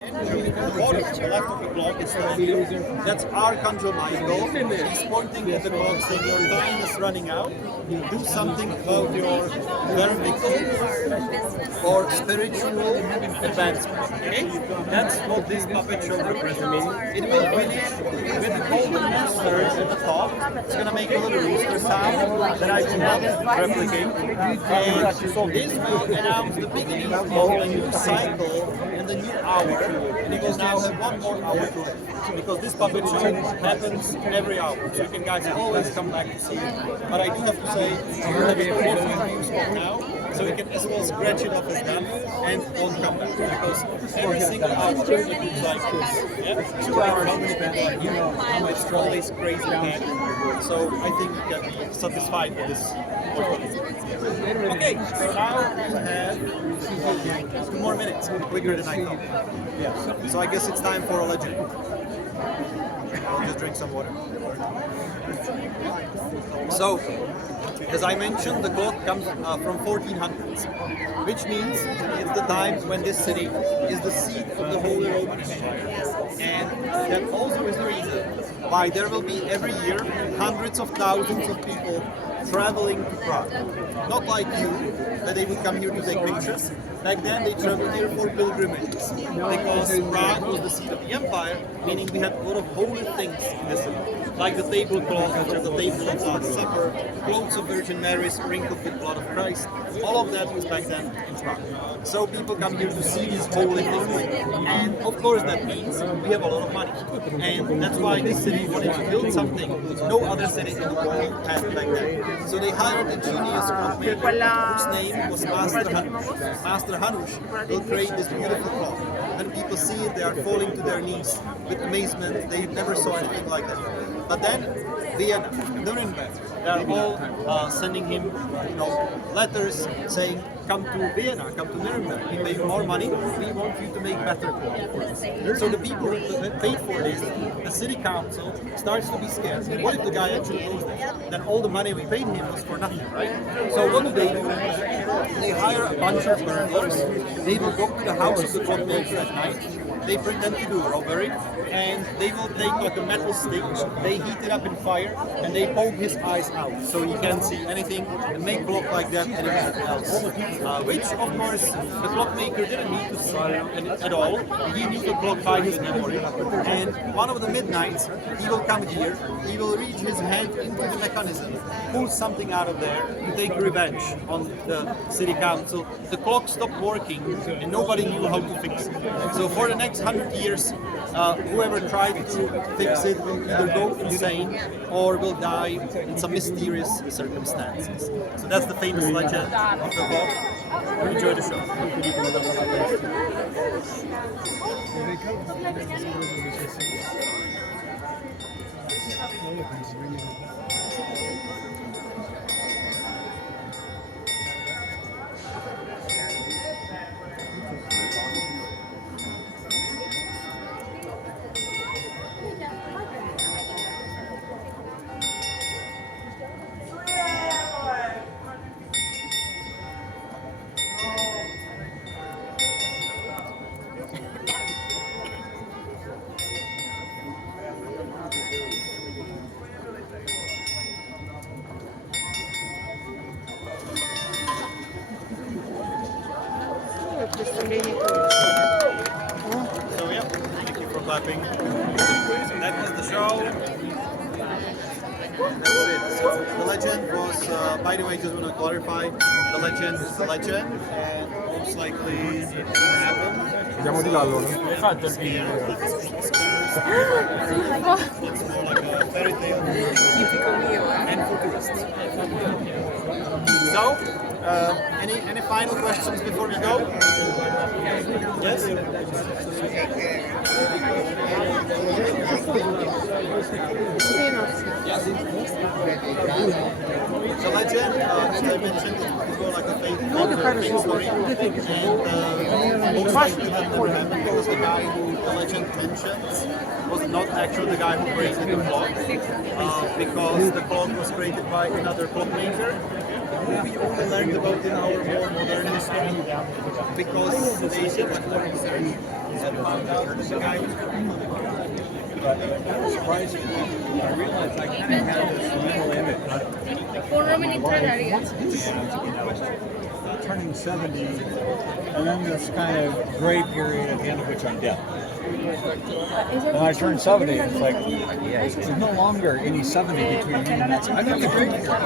bottom, the left of the clock is telling that's Archangel Michael. He's pointing at the clock saying your time is running out. Do something about your vertical or spiritual advancement. Okay? That's what this puppet show represents. It will finish with a golden surge at the top. It's going to make a little rooster sound that I will not replicate. And so this will announce the beginning of a new cycle and the new hour. And it will now have one more hour to live. Because this puppet show happens every hour. So you can guys always come back to see it. But I do have to say, you have a very few spot now. So you can as well scratch it off as done and won't come back. Because every single hour it looks like this. Yeah? 2 hours on the it's always crazy time. So I think you can be satisfied with this. Okay, so now we have 2 more minutes, quicker than I thought. Yeah. So I guess it's time for a legend. I'll just drink some water. So, as I mentioned, the clock comes from 1400s, which means it's the time when this city is the seat of the Holy Roman Empire. And that also is the reason why there will be every year hundreds of thousands of people traveling to Prague. Not like you, that they would come here to take pictures. Back then they traveled here for pilgrimages, because Prague was the seat of the empire, meaning we had a lot of holy things in the city, like the tablecloth, or the table of Last Supper, clothes of Virgin Mary sprinkled with blood of Christ. All of that was back then in Prague. So people come here to see these holy things, and of course that means we have a lot of money. And that's why this city wanted to build something no other city in the world had back then. So they hired a genius clockmaker whose name was Master Hanush. Master Hanush will create this beautiful clock. When people see it, they are falling to their knees with amazement. They never saw anything like that. But then Vienna, Nuremberg, they are all sending him, letters saying, "Come to Vienna, come to Nuremberg. We pay more money. We want you to make better quality for us." So the people that paid for this, the city council, starts to be scared. What if the guy actually goes there? Then all the money we paid him was for nothing, right? So what do? They hire a bunch of burglars. They will go to the house of the clockmaker at night. They pretend to do a robbery, and they will take like a metal stick, they heat it up in fire, and they poke his eyes out so he can't see anything, and make clock like that anywhere else. Which, of course, the clockmaker didn't need to see at all. He knew the clock by his memory. And one of the midnights, he will come here, he will reach his hand into the mechanism, pull something out of there, to take revenge on the city council. The clock stopped working, and nobody knew how to fix it. So for the next 100 years, whoever tried to fix it will either go insane or will die in some mysterious circumstances. So that's the famous legend of the clock. Enjoy the show. So yeah, thank you for clapping. So that was the show. That's it. So the legend was, by the way, just want to clarify, the legend is the legend, and most likely it will happen. Andiamo di là allora. It's more like a fairy tale and futurist. So, any final questions before we go? Yes? The legend, as I mentioned, is more like a fake story. And most likely that never happened because the guy who the legend mentions was not actually the guy who created the clock, because the clock was created by another clockmaker who we only learned about in our more modern history because they did much more research. So But surprisingly, I realized I kind of had this mental image. 15 minute ধরে দাঁড়িয়ে আছে Turning 70, and then this kind of gray period at the end of which I'm dead. When I turned 70, it's like, there's no longer any 70 between me and that. I'm in the gray period.